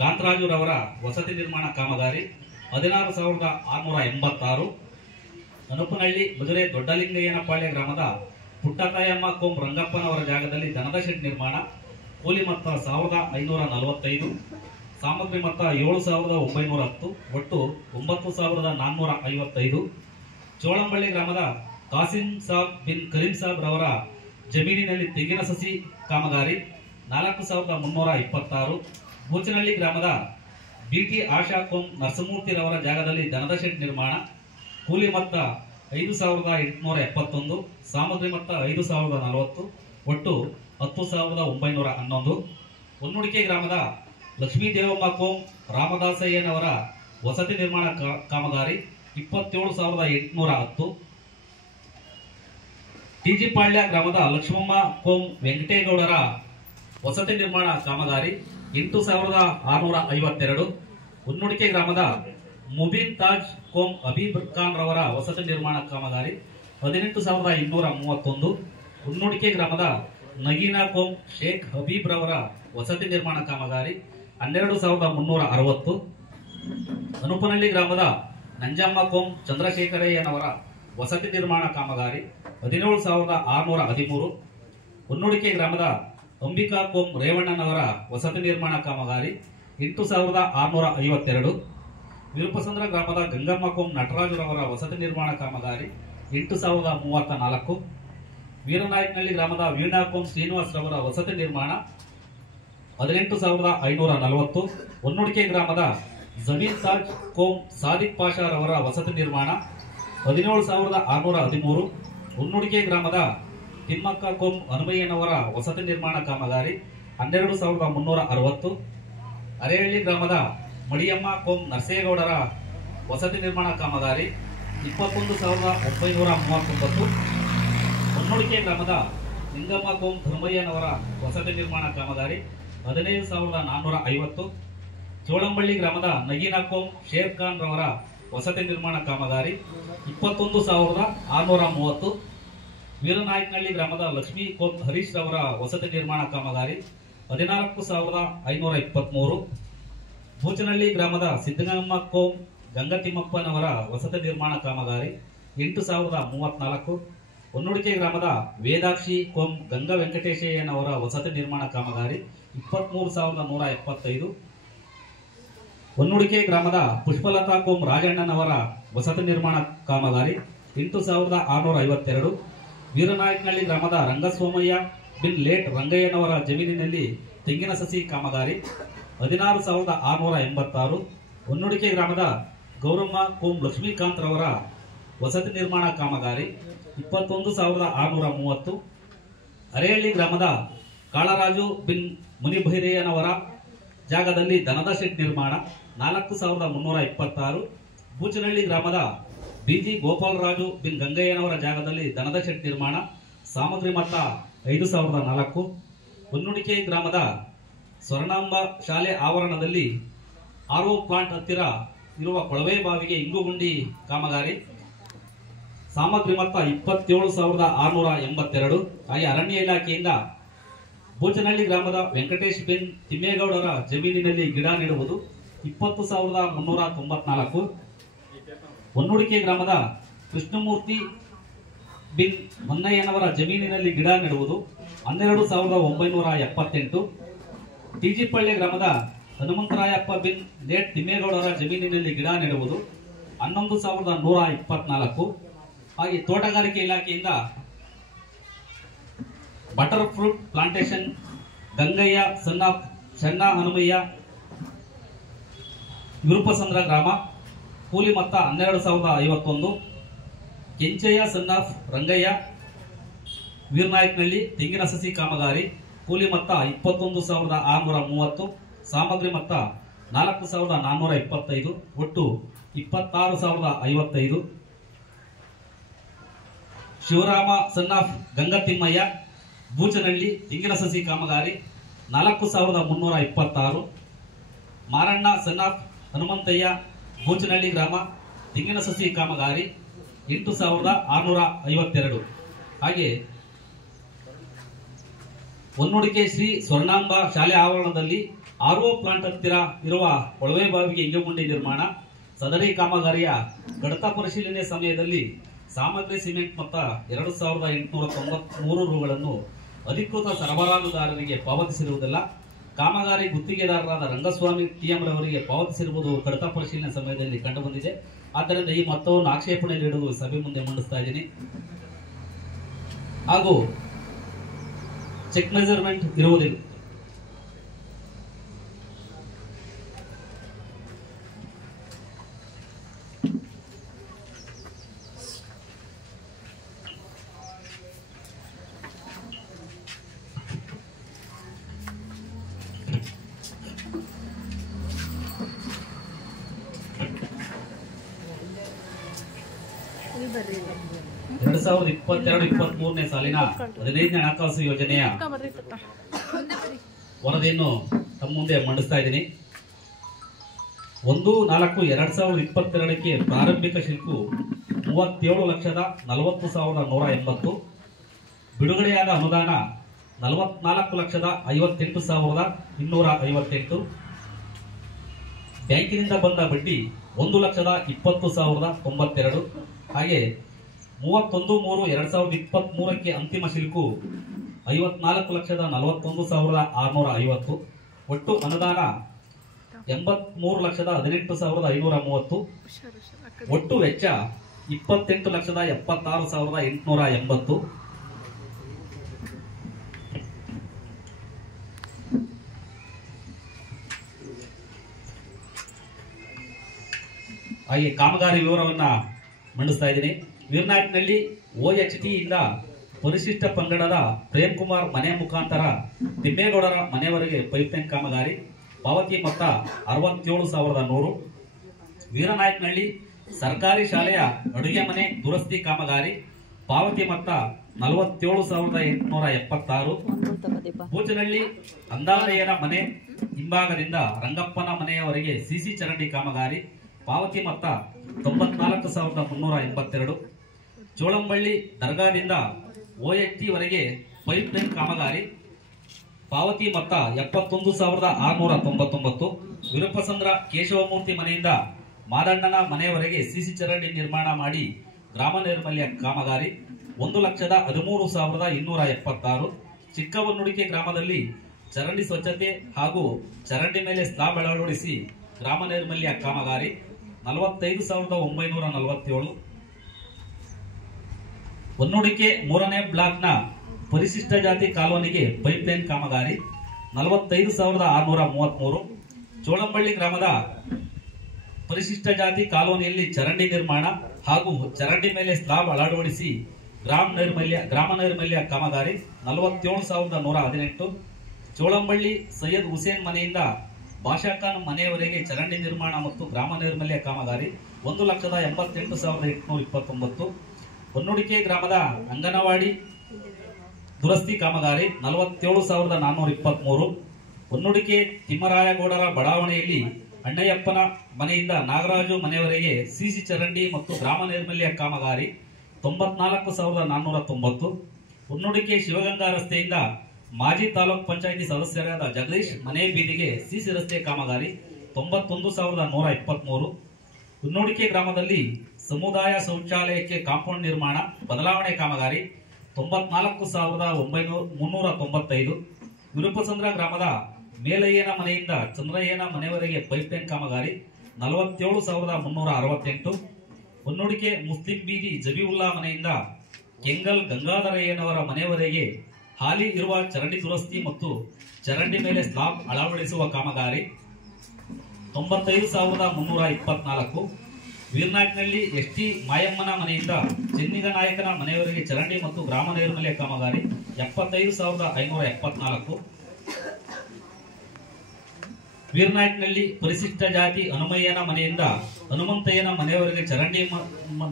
ಕಾಂತರಾಜು ರವರ ವಸತಿ ನಿರ್ಮಾಣ ಕಾಮಗಾರಿ 16,686. ಹನುಪನಹಳ್ಳಿ ಮುಜರೆ ದೊಡ್ಡಲಿಂಗಯ್ಯನಪಾಳ್ಯ ಗ್ರಾಮದ ಪುಟ್ಟತಾಯಮ್ಮ ಕೋಂ ರಂಗಪ್ಪನವರ ಜಾಗದಲ್ಲಿ ದನದ ಶೆಡ್ ನಿರ್ಮಾಣ, ಕೂಲಿ ಮೊತ್ತ 1,545, ಸಾಮಗ್ರಿ ಮೊತ್ತ 7,910, ಒಟ್ಟು 9,455. ಚೋಳಂಬಳ್ಳಿ ಗ್ರಾಮದ ಕಾಸಿಂ ಸಾಬ್ ಬಿನ್ ಕರೀಂ ಸಾಬ್ ರವರ ಜಮೀನಿನಲ್ಲಿ ತೆಂಗಿನ ಸಸಿ ಕಾಮಗಾರಿ 4,326. ಬೂಚನಹಳ್ಳಿ ಗ್ರಾಮದ ಬಿಟಿ ಆಶಾ ಕೋಂ ನರಸಮೂರ್ತಿ ರವರ ಜಾಗದಲ್ಲಿ ದನದ ಶೆಡ್ ನಿರ್ಮಾಣ, ಕೂಲಿ ಮೊತ್ತ 5,871, ಸಾಮಗ್ರಿ ಮೊತ್ತ 5,040, ಒಟ್ಟು 10,911. ಹೊನ್ನುಡಿಕೆ ಗ್ರಾಮದ ಲಕ್ಷ್ಮೀ ದೇವಮ್ಮ ಕೋಂ ರಾಮದಾಸಯ್ಯನವರ ವಸತಿ ನಿರ್ಮಾಣ ಕಾಮಗಾರಿ 27,810. ಟಿಜಿಪಾಳ್ಯ ಗ್ರಾಮದ ಲಕ್ಷ್ಮಮ್ಮ ಕೋಂ ವೆಂಕಟೇಗೌಡರ ವಸತಿ ನಿರ್ಮಾಣ ಕಾಮಗಾರಿ 8,652. ಉನ್ನೂಡಿಕೆ ಗ್ರಾಮದ ಮುಬಿನ್ ತಾಜ್ ಕೋಂ ಹಬೀಬ್ ಖಾನ್ ರವರ ವಸತಿ ನಿರ್ಮಾಣ ಕಾಮಗಾರಿ 18,231. ಉನ್ನೂಡಿಕೆ ಗ್ರಾಮದ ನಗೀನಾ ಕೋಂ ಶೇಖ್ ಹಬೀಬ್ ರವರ ವಸತಿ ನಿರ್ಮಾಣ ಕಾಮಗಾರಿ 12,360. ಅನುಪನಹಳ್ಳಿ ಗ್ರಾಮದ ನಂಜಮ್ಮ ಕೋಂ ಚಂದ್ರಶೇಖರಯ್ಯನವರ ವಸತಿ ನಿರ್ಮಾಣ ಕಾಮಗಾರಿ 17,613. ಉನ್ನೂಡಿಕೆ ಗ್ರಾಮದ ಅಂಬಿಕಾ ಕೋಂ ರೇವಣ್ಣನವರ ವಸತಿ ನಿರ್ಮಾಣ ಕಾಮಗಾರಿ 8,652. ವಿರುಪಸಂದ್ರ ಗ್ರಾಮದ ಗಂಗಮ್ಮ ಕೋಂ ನಟರಾಜರವರ ವಸತಿ ನಿರ್ಮಾಣ ಕಾಮಗಾರಿ 8,034. ವೀರನಾಯಕನಹಳ್ಳಿ ಗ್ರಾಮದ ವೀಣಾ ಕೋಂ ಶ್ರೀನಿವಾಸ್ ರವರ ವಸತಿ ನಿರ್ಮಾಣ 18,540. ಒನ್ನೂಡಿಕೆ ಗ್ರಾಮದ ಜಮೀನ್ ತಾಜ್ ಕೋಂ ಸಾದಿಕ್ ಪಾಷಾ ರವರ ವಸತಿ ನಿರ್ಮಾಣ 17,613. ಉನ್ನೂಡಿಕೆ ಗ್ರಾಮದ ತಿಮ್ಮಕ್ಕ ಕೋಂ ಹನುಮಯ್ಯನವರ ವಸತಿ ನಿರ್ಮಾಣ ಕಾಮಗಾರಿ 12,360. ಅರೇಹಳ್ಳಿ ಗ್ರಾಮದ ಮಡಿಯಮ್ಮ ಕೋಂ ನರಸೇಗೌಡರ ವಸತಿ ನಿರ್ಮಾಣ ಕಾಮಗಾರಿ 21,939. ಹೊನ್ನೂಡಿಕೆ ಗ್ರಾಮದ ನಿಂಗಮ್ಮ ಕೋಂ ಧರ್ಮಯ್ಯನವರ ವಸತಿ ನಿರ್ಮಾಣ ಕಾಮಗಾರಿ 15,450. ಚೋಳಂಬಳ್ಳಿ ಗ್ರಾಮದ ನಗೀನಾ ಕೋಂ ಶೇರ್ ಖಾನ್ ರವರ ವಸತಿ ನಿರ್ಮಾಣ ಕಾಮಗಾರಿ 21,630. ವೀರನಾಯಕನಹಳ್ಳಿ ಗ್ರಾಮದ ಲಕ್ಷ್ಮೀ ಕೋಂ ಹರೀಶ್ ರವರ ವಸತಿ ನಿರ್ಮಾಣ ಕಾಮಗಾರಿ 14,523. ಬೂಚನಹಳ್ಳಿ ಗ್ರಾಮದ ಸಿದ್ದಗಂಗಮ್ಮ ಕೋಂ ಗಂಗತಿಮ್ಮಪ್ಪನವರ ವಸತಿ ನಿರ್ಮಾಣ ಕಾಮಗಾರಿ 8,034. ಹೊನ್ನೂಡಿಕೆ ಗ್ರಾಮದ ವೇದಾಕ್ಷಿ ಕೋಂ ಗಂಗಾ ವೆಂಕಟೇಶಯ್ಯನವರ ವಸತಿ ನಿರ್ಮಾಣ ಕಾಮಗಾರಿ 23,175. ಹೊನ್ನೂಡಿಕೆ ಗ್ರಾಮದ ಪುಷ್ಪಲತಾ ಕೋಂ ರಾಜಣ್ಣನವರ ವಸತಿ ನಿರ್ಮಾಣ ಕಾಮಗಾರಿ 8,652. ವೀರನಾಯಕನಹಳ್ಳಿ ಗ್ರಾಮದ ರಂಗಸ್ವಾಮಯ್ಯ ಬಿನ್ ಲೇಟ್ ರಂಗಯ್ಯನವರ ಜಮೀನಿನಲ್ಲಿ ತೆಂಗಿನ ಸಸಿ ಕಾಮಗಾರಿ 16,686. ಹೊನ್ನೂಡಿಕೆ ಗ್ರಾಮದ ಗೌರಮ್ಮ ಕೋಂ ಲಕ್ಷ್ಮೀಕಾಂತ್ ರವರ ವಸತಿ ನಿರ್ಮಾಣ ಕಾಮಗಾರಿ 21,630. ಅರೇಹಳ್ಳಿ ಗ್ರಾಮದ ಕಾಳರಾಜು ಬಿನ್ ಮುನಿಭೈರಯ್ಯನವರ ಜಾಗದಲ್ಲಿ ದನದ ಶೆಡ್ ನಿರ್ಮಾಣ 4,326. ಬೂಚನಹಳ್ಳಿ ಗ್ರಾಮದ ಬಿಜಿ ಗೋಪಾಲರಾಜು ಬಿನ್ ಗಂಗಯ್ಯನವರ ಜಾಗದಲ್ಲಿ ದನದ ಶೆಡ್ ನಿರ್ಮಾಣ ಸಾಮಗ್ರಿ ಮೊತ್ತ 5,004. ಹೊನ್ನೂಡಿಕೆ ಗ್ರಾಮದ ಸ್ವರ್ಣಾಂಬ ಶಾಲೆ ಆವರಣದಲ್ಲಿ ಆರ್ಒ ಪ್ಲಾಂಟ್ ಹತ್ತಿರ ಇರುವ ಕೊಳವೆ ಬಾವಿಗೆ ಇಂಗುಗುಂಡಿ ಕಾಮಗಾರಿ ಸಾಮಗ್ರಿ ಮೊತ್ತ 27,682. ಹಾಗೆ ಅರಣ್ಯ ಇಲಾಖೆಯಿಂದ ಬೂಚನಹಳ್ಳಿ ಗ್ರಾಮದ ವೆಂಕಟೇಶ್ ಬಿನ್ ತಿಮ್ಮೇಗೌಡರ ಜಮೀನಿನಲ್ಲಿ ಗಿಡ ನೆಡುವುದು 20,394. ಹೊನ್ನೂಡಿಕೆ ಗ್ರಾಮದ ಕೃಷ್ಣಮೂರ್ತಿ ಬಿನ್ ಮನ್ನಯ್ಯನವರ ಜಮೀನಿನಲ್ಲಿ ಗಿಡ ನೆಡುವುದು 12,978. ಟಿಜಿಪಳ್ಳಿ ಗ್ರಾಮದ ಹನುಮಂತರಾಯಪ್ಪ ಬಿನ್ ಲೇಟ್ ತಿಮ್ಮೇಗೌಡರ ಜಮೀನಿನಲ್ಲಿ ಗಿಡ ನೆಡುವುದು 11,124. ಹಾಗೆ ತೋಟಗಾರಿಕೆ ಇಲಾಖೆಯಿಂದ ಬಟರ್ ಫ್ರೂಟ್ ಪ್ಲಾಂಟೇಶನ್ ಗಂಗಯ್ಯ ಸಣ್ಣ ಹನುಮಯ್ಯ ವಿರುಪಸಂದ್ರ ಗ್ರಾಮ ಕೂಲಿ ಮೊತ್ತ 12,051. ಕೆಂಚಯ್ಯ ಸನ್ ಆಫ್ ರಂಗಯ್ಯ ವೀರನಾಯಕನಹಳ್ಳಿ ತೆಂಗಿನ ಸಸಿ ಕಾಮಗಾರಿ ಕೂಲಿ ಮೊತ್ತ 21,630. ಸಾಮಗ್ರಿ ಮೊತ್ತ 4,425. ಒಟ್ಟು 26,055. ಶಿವರಾಮ ಸನ್ ಆಫ್ ಗಂಗತಿಮ್ಮಯ್ಯ ಬೂಚನಹಳ್ಳಿ ತೆಂಗಿನ ಸಸಿ ಕಾಮಗಾರಿ 4,326. ಮಾರಣ್ಣ ಸನ್ ಆಫ್ ಹನುಮಂತಯ್ಯ ಬೂಚನಹಳ್ಳಿ ಗ್ರಾಮ ತೆಂಗಿನ ಸಸಿ ಕಾಮಗಾರಿ 8,652. ಹಾಗೆ ಹೊನ್ನೂಡಿಕೆ ಶ್ರೀ ಸ್ವರ್ಣಾಂಬ ಶಾಲೆ ಆವರಣದಲ್ಲಿ ಆರ್ಒ ಪ್ಲಾಂಟ್ ಹತ್ತಿರ ಇರುವ ಕೊಳವೆ ಬಾವಿಗೆ ಇಂಗುಗುಂಡಿ ನಿರ್ಮಾಣ ಸದರಿ ಕಾಮಗಾರಿಯ ಕಡತ ಪರಿಶೀಲನೆ ಸಮಯದಲ್ಲಿ ಸಾಮಗ್ರಿ ಸಿಮೆಂಟ್ ಮೊತ್ತ 2,893 ರೂಗಳನ್ನು ಅಧಿಕೃತ ಸರಬರಾಜುದಾರರಿಗೆ ಪಾವತಿಸಿರುವುದಿಲ್ಲ. ಕಾಮಗಾರಿ ಗುತ್ತಿಗೆದಾರರಾದ ರಂಗಸ್ವಾಮಿ ಟಿಎಂ ರವರಿಗೆ ಪಾವತಿಸಿರುವುದು ಕಡತ ಪರಿಶೀಲನೆ ಸಮಯದಲ್ಲಿ ಕಂಡುಬಂದಿದೆ. ಆದ್ದರಿಂದ ಈ ಮೊತ್ತವನ್ನು ಆಕ್ಷೇಪಣೆ ನೀಡಲು ಸಭೆ ಮುಂದೆ ಮಂಡಿಸ್ತಾ ಇದ್ದೀನಿ. ಹಾಗೂ ಚೆಕ್ ಮೆಜರ್ಮೆಂಟ್ ಇರುವುದಿಲ್ಲ. 2022-23ನೇ ಸಾಲಿನ 15ನೇ ಹಣಕಾಸು ಯೋಜನೆಯ ವರದಿಯನ್ನು ತಮ್ಮ ಮುಂದೆ ಮಂಡಿಸ್ತಾ ಇದ್ದೀನಿ. 1/4/2022ಕ್ಕೆ ಪ್ರಾರಂಭಿಕ ಶುಲ್ಕು 37,40,180. ಬಿಡುಗಡೆಯಾದ ಅನುದಾನ 44,58,258. ಬ್ಯಾಂಕಿನಿಂದ ಬಂದ ಬಡ್ಡಿ 1,20,20,092. ಹಾಗೆ 31/3/2023ಕ್ಕೆ ಅಂತಿಮ ಶುಲ್ಕು 54,41,650. ಒಟ್ಟು ಅನುದಾನ 83,18,530. ಒಟ್ಟು ವೆಚ್ಚ 28,76,880. ಹಾಗೆ ಕಾಮಗಾರಿ ವಿವರವನ್ನ ಮಂಡಿಸ್ತಾ ಇದ್ದೀನಿ. ವೀರನಾಯಕನಹಳ್ಳಿ OHT ಇಂದ ಪರಿಶಿಷ್ಟ ಪಂಗಡದ ಪ್ರೇಮ್ ಕುಮಾರ್ ಮನೆ ಮುಖಾಂತರ ತಿಮ್ಮೇಗೌಡರ ಮನೆಯವರೆಗೆ ಪೈಪ್ಲೈನ್ ಕಾಮಗಾರಿ. ಪಾವತಿ ಮೊತ್ತ 67,100. ವೀರನಾಯಕನಹಳ್ಳಿ ಸರ್ಕಾರಿ ಶಾಲೆಯ ಅಡುಗೆ ಮನೆ ದುರಸ್ತಿ ಕಾಮಗಾರಿ. ಪಾವತಿ ಮೊತ್ತ 47,876. ಬೂಚನಹಳ್ಳಿ ಅಂದಾಲಯ್ಯನ ಮನೆ ಹಿಂಭಾಗದಿಂದ ರಂಗಪ್ಪನ ಮನೆಯವರೆಗೆ ಸಿಸಿ ಚರಂಡಿ ಕಾಮಗಾರಿ. ಪಾವತಿ ಮೊತ್ತ 94,382. ಚೋಳಂಬಳ್ಳಿ ದರ್ಗಾದಿಂದ OHT ವರೆಗೆ ಪೈಪ್ಲೈನ್ ಕಾಮಗಾರಿ. ಪಾವತಿ ಮೊತ್ತ 71,699. ವಿರುಪಸಂದ್ರ ಕೇಶವಮೂರ್ತಿ ಮನೆಯಿಂದ ಮಾದಣ್ಣನ ಮನೆಯವರೆಗೆ ಸಿಸಿ ಚರಂಡಿ ನಿರ್ಮಾಣ ಮಾಡಿ ಗ್ರಾಮ ನೈರ್ಮಲ್ಯ ಕಾಮಗಾರಿ. 1,13,276. ಚಿಕ್ಕವನ್ನುಡಿಕೆ ಗ್ರಾಮದಲ್ಲಿ ಚರಂಡಿ ಸ್ವಚ್ಛತೆ ಹಾಗೂ ಚರಂಡಿ ಮೇಲೆ ಸ್ಲಾಬ್ ಅಳವಡಿಸಿ ಗ್ರಾಮ ನೈರ್ಮಲ್ಯ ಕಾಮಗಾರಿ. 45,947. ಹೊನ್ನುಡಿಕೆ 3ನೇ ಬ್ಲಾಕ್ನ ಪರಿಶಿಷ್ಟ ಜಾತಿ ಕಾಲೋನಿಗೆ ಪೈಪ್ಲೈನ್ ಕಾಮಗಾರಿ. 45,633. ಚೋಳಂಬಳ್ಳಿ ಗ್ರಾಮದ ಪರಿಶಿಷ್ಟ ಜಾತಿ ಕಾಲೋನಿಯಲ್ಲಿ ಚರಂಡಿ ನಿರ್ಮಾಣ ಹಾಗೂ ಚರಂಡಿ ಮೇಲೆ ಸ್ಲಾಬ್ ಅಳವಡಿಸಿ ಗ್ರಾಮ ನೈರ್ಮಲ್ಯ ಕಾಮಗಾರಿ. 47,118. ಚೋಳಂಬಳ್ಳಿ ಸೈಯದ್ ಹುಸೇನ್ ಮನೆಯಿಂದ ಬಾಷಾಖಾನ್ ಮನೆಯವರೆಗೆ ಚರಂಡಿ ನಿರ್ಮಾಣ ಮತ್ತು ಗ್ರಾಮ ನೈರ್ಮಲ್ಯ ಕಾಮಗಾರಿ. 1,88,829. ಹೊನ್ನುಡಿಕೆ ಗ್ರಾಮದ ಅಂಗನವಾಡಿ ದುರಸ್ತಿ ಕಾಮಗಾರಿ. 47,423. ಹೊನ್ನುಡಿಕೆ ತಿಮ್ಮರಾಯಗೌಡರ ಬಡಾವಣೆಯಲ್ಲಿ ಅಣ್ಣಯ್ಯಪ್ಪನ ಮನೆಯಿಂದ ನಾಗರಾಜು ಮನೆಯವರೆಗೆ ಸಿಸಿ ಚರಂಡಿ ಮತ್ತು ಗ್ರಾಮ ನೈರ್ಮಲ್ಯ ಕಾಮಗಾರಿ. 94,490. ಹೊನ್ನುಡಿಕೆ ಶಿವಗಂಗಾ ರಸ್ತೆಯಿಂದ ಮಾಜಿ ತಾಲೂಕ್ ಪಂಚಾಯಿತಿ ಸದಸ್ಯರಾದ ಜಗದೀಶ್ ಮನೆ ಬೀದಿಗೆ ಸಿಸಿ ರಸ್ತೆ ಕಾಮಗಾರಿ. 91,123. ಹೊನ್ನುಡಿಕೆ ಗ್ರಾಮದಲ್ಲಿ ಸಮುದಾಯ ಶೌಚಾಲಯಕ್ಕೆ ಕಾಂಪೌಂಡ್ ನಿರ್ಮಾಣ ಬದಲಾವಣೆ ಕಾಮಗಾರಿ. 94,395. ವಿರುಪಸಂದ್ರ ಗ್ರಾಮದ ಮೇಲಯ್ಯನ ಮನೆಯಿಂದ ಚಂದ್ರಯ್ಯನ ಮನೆಯವರೆಗೆ ಪೈಪ್ಲೈನ್ ಕಾಮಗಾರಿ. 47,368. ಹೊನ್ನುಡಿಕೆ ಮುಸ್ಲಿಂ ಬೀದಿ ಜಬೀವುಲ್ಲಾ ಮನೆಯಿಂದ ಕೆಂಗಲ್ ಗಂಗಾಧರಯ್ಯನವರ ಮನೆಯವರೆಗೆ ಹಾಲಿ ಇರುವ ಚರಂಡಿ ದುರಸ್ತಿ ಮತ್ತು ಚರಂಡಿ ಮೇಲೆ ಸ್ಲಾಬ್ ಅಳವಡಿಸುವ ಕಾಮಗಾರಿ. 95,324. ವೀರನಾಯಕನಹಳ್ಳಿ ST ಮಾಯಮ್ಮನ ಮನೆಯಿಂದ ಚೆನ್ನಿಗ ನಾಯಕನ ಮನೆಯವರೆಗೆ ಚರಂಡಿ ಮತ್ತು ಗ್ರಾಮ ನೈರ್ಮಲ್ಯ ಕಾಮಗಾರಿ. 75,574. ವೀರನಾಯಕನಹಳ್ಳಿ ಪರಿಶಿಷ್ಟ ಜಾತಿ ಹನುಮಯ್ಯನ ಮನೆಯಿಂದ ಹನುಮಂತಯ್ಯನ ಮನೆಯವರೆಗೆ ಚರಂಡಿ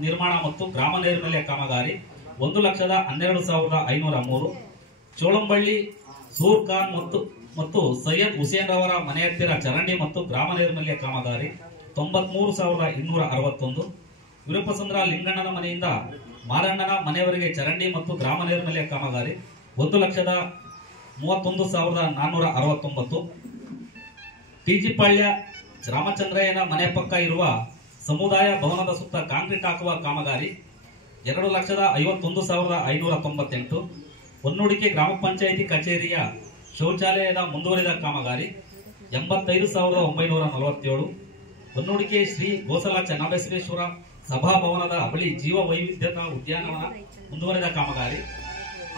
ನಿರ್ಮಾಣ ಮತ್ತು ಗ್ರಾಮ ನೈರ್ಮಲ್ಯ ಕಾಮಗಾರಿ. 1,12,503. ಚೋಳಂಬಳ್ಳಿ ಸೂರ್ ಖಾನ್ ಮತ್ತು ಸೈಯದ್ ಹುಸೇನ್ ರವರ ಮನೆ ಹತ್ತಿರ ಚರಂಡಿ ಮತ್ತು ಗ್ರಾಮ ನೈರ್ಮಲ್ಯ ಕಾಮಗಾರಿ. 93,261. ವಿರುಪಸಂದ್ರ ಲಿಂಗಣ್ಣನ ಮನೆಯಿಂದ ಮಾರಣ್ಣನ ಮನೆಯವರೆಗೆ ಚರಂಡಿ ಮತ್ತು ಗ್ರಾಮ ನೈರ್ಮಲ್ಯ ಕಾಮಗಾರಿ. 1,31,469. ಟಿಜಿಪಾಳ್ಯ ರಾಮಚಂದ್ರಯ್ಯನ ಮನೆ ಪಕ್ಕ ಇರುವ ಸಮುದಾಯ ಭವನದ ಸುತ್ತ ಕಾಂಕ್ರೀಟ್ ಹಾಕುವ ಕಾಮಗಾರಿ. 2,51,598. ಹೊನ್ನುಡಿಕೆ ಗ್ರಾಮ ಪಂಚಾಯಿತಿ ಕಚೇರಿಯ ಶೌಚಾಲಯದ ಮುಂದುವರಿದ ಕಾಮಗಾರಿ. 85,947. ಹೊನ್ನುಡಿಕೆ ಶ್ರೀ ಗೋಸಲ ಚನ್ನಬಸವೇಶ್ವರ ಸಭಾಭವನದ ಬಳಿ ಜೀವ ವೈವಿಧ್ಯತಾ ಉದ್ಯಾನವನ ಮುಂದುವರಿದ ಕಾಮಗಾರಿ.